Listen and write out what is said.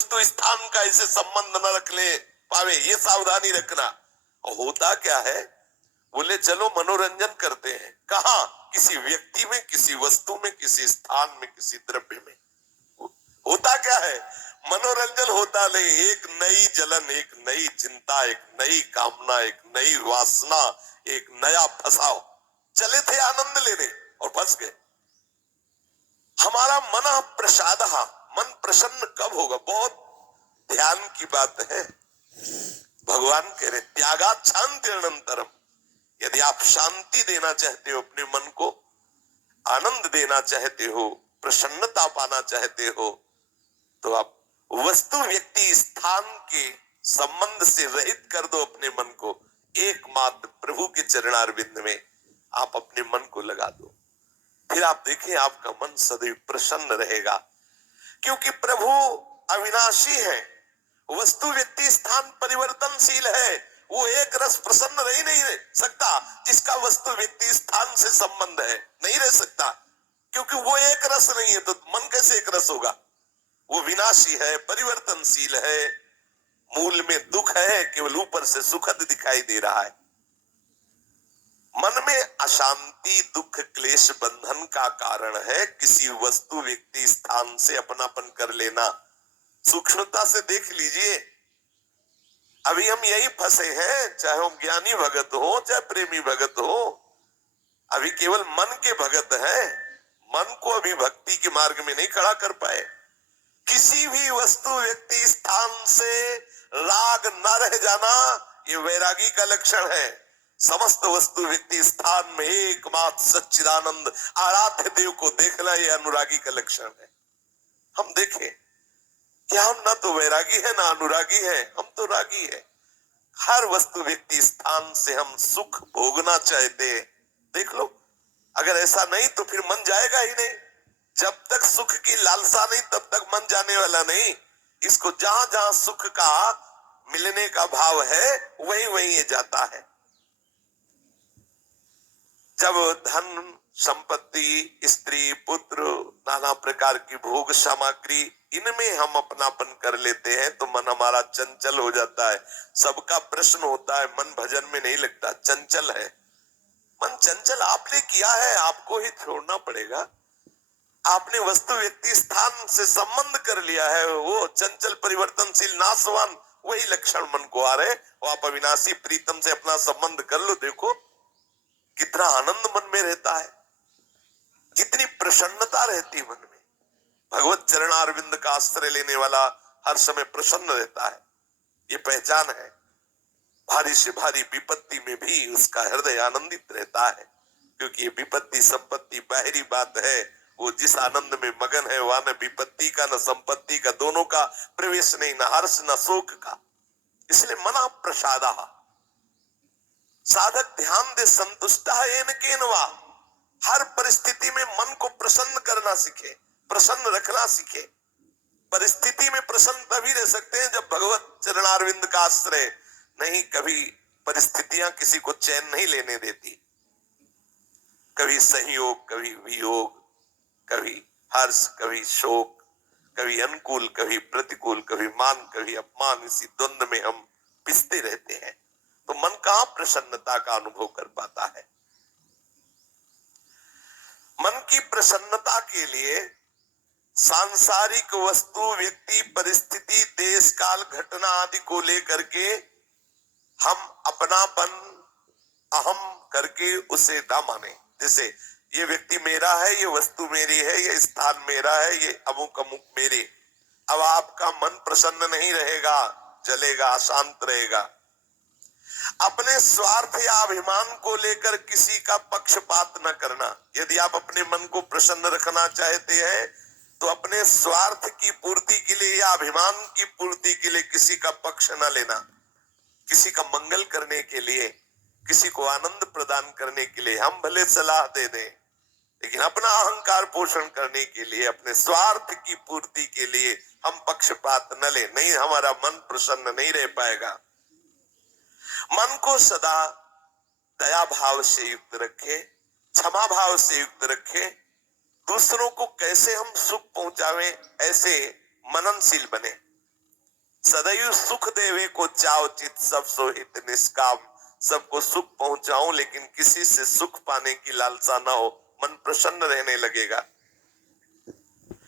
तो स्थान का इसे संबंध न रख ले पावे, ये सावधानी रखना। और होता क्या है, बोले चलो मनोरंजन करते हैं, कहा? किसी व्यक्ति में, किसी वस्तु में, किसी स्थान में, किसी द्रव्य में। होता क्या है, मनोरंजन होता नहीं, एक नई जलन, एक नई चिंता, एक नई कामना, एक नई वासना, एक नया फसाव। चले थे आनंद लेने और फंस गए। हमारा मन प्रसाद, मन प्रसन्न कब होगा? बहुत ध्यान की बात है। भगवान कह रहे त्यागात शांति अनंतरम। यदि आप शांति देना चाहते हो अपने मन को, आनंद देना चाहते हो, प्रसन्नता पाना चाहते हो, तो आप वस्तु व्यक्ति स्थान के संबंध से रहित कर दो अपने मन को। एकमात्र प्रभु के चरणारविंद में आप अपने मन को लगा दो। फिर आप देखें आपका मन सदैव प्रसन्न रहेगा, क्योंकि प्रभु अविनाशी है। वस्तु व्यक्ति स्थान परिवर्तनशील है। वो एक रस प्रसन्न रह नहीं रह सकता जिसका वस्तु व्यक्ति स्थान से संबंध है, नहीं रह सकता, क्योंकि वो एक रस नहीं है। तो मन कैसे एक रस होगा? वो विनाशी है, परिवर्तनशील है, मूल में दुख है, केवल ऊपर से सुखद दिखाई दे रहा है। मन में अशांति, दुख, क्लेश, बंधन का कारण है किसी वस्तु व्यक्ति स्थान से अपनापन कर लेना। सूक्ष्मता से देख लीजिए, अभी हम यही फंसे हैं, चाहे हम ज्ञानी भगत हो, चाहे प्रेमी भगत हो, अभी केवल मन के भगत हैं। मन को अभी भक्ति के मार्ग में नहीं खड़ा कर पाए। किसी भी वस्तु व्यक्ति स्थान से राग न रह जाना, ये वैरागी का लक्षण है। समस्त वस्तु व्यक्ति स्थान में एकमात्र सच्चिदानंद आराध्य देव को देखना, ये अनुरागी का लक्षण है। हम देखें कि हम ना तो वैरागी है ना अनुरागी है, हम तो रागी है। हर वस्तु व्यक्ति स्थान से हम सुख भोगना चाहते हैं। देख लो, अगर ऐसा नहीं तो फिर मन जाएगा ही नहीं। जब तक सुख की लालसा नहीं तब तक मन जाने वाला नहीं। इसको जहां जहां सुख का मिलने का भाव है वहीं वहीं ये जाता है। जब धन संपत्ति, स्त्री, पुत्र, नाना प्रकार की भोग सामग्री, इनमें हम अपनापन कर लेते हैं तो मन हमारा चंचल हो जाता है। सबका प्रश्न होता है, मन भजन में नहीं लगता, चंचल है मन। चंचल आपने किया है, आपको ही छोड़ना पड़ेगा। आपने वस्तु व्यक्ति स्थान से संबंध कर लिया है, वो चंचल परिवर्तनशील नाशवान, वही लक्षण मन को आ रहे। वो आप अविनाशी प्रीतम से अपना संबंध कर लो, देखो कितना आनंद मन में रहता है, कितनी प्रसन्नता रहती मन में। भगवत चरणारविंद का आश्रय लेने वाला हर समय प्रसन्न रहता है, ये पहचान है। भारी से भारी विपत्ति में भी उसका हृदय आनंदित रहता है, क्योंकि ये विपत्ति संपत्ति बाहरी बात है। वो जिस आनंद में मगन है वहां न विपत्ति का न संपत्ति का, दोनों का प्रवेश नहीं, न हर्ष न शोक का। इसलिए मना प्रसादा, साधक ध्यान दे संतुष्ट है। हर परिस्थिति में मन को प्रसन्न करना सीखे, प्रसन्न रखना सीखे। परिस्थिति में प्रसन्न तभी रह सकते हैं जब भगवत चरणारविंद का आश्रय नहीं। कभी परिस्थितियां किसी को चैन नहीं लेने देती, कभी सहयोग, कभी वियोग, कभी हर्ष, कभी शोक, कभी अनुकूल, कभी प्रतिकूल, कभी मान, कभी अपमान। इसी द्वंद्व में हम पिसते रहते हैं, तो मन कहां प्रसन्नता का अनुभव कर पाता है। मन की प्रसन्नता के लिए सांसारिक वस्तु, व्यक्ति, परिस्थिति, देश काल, घटना आदि को लेकर के हम अपनापन, अहम करके उसे ना माने। जैसे ये व्यक्ति मेरा है, ये वस्तु मेरी है, ये स्थान मेरा है, ये अमुक अमुक मेरे। अब आपका मन प्रसन्न नहीं रहेगा, जलेगा, अशांत रहेगा। अपने स्वार्थ या अभिमान को लेकर किसी का पक्षपात न करना। यदि आप अपने मन को प्रसन्न रखना चाहते हैं तो अपने स्वार्थ की पूर्ति के लिए या अभिमान की पूर्ति के लिए किसी का पक्ष न लेना। किसी का मंगल करने के लिए, किसी को आनंद प्रदान करने के लिए हम भले सलाह दे दें, लेकिन अपना अहंकार पोषण करने के लिए, अपने स्वार्थ की पूर्ति के लिए हम पक्षपात न ले। नहीं, हमारा मन प्रसन्न नहीं रह पाएगा। मन को सदा दया भाव से युक्त रखे, क्षमा भाव से युक्त रखे। दूसरों को कैसे हम सुख पहुंचावें, ऐसे मननशील बने। सदैव सुख देवे को चाव चित सब सोहित निष्काम। सबको सुख पहुंचाऊं लेकिन किसी से सुख पाने की लालसा ना हो, मन प्रसन्न रहने लगेगा।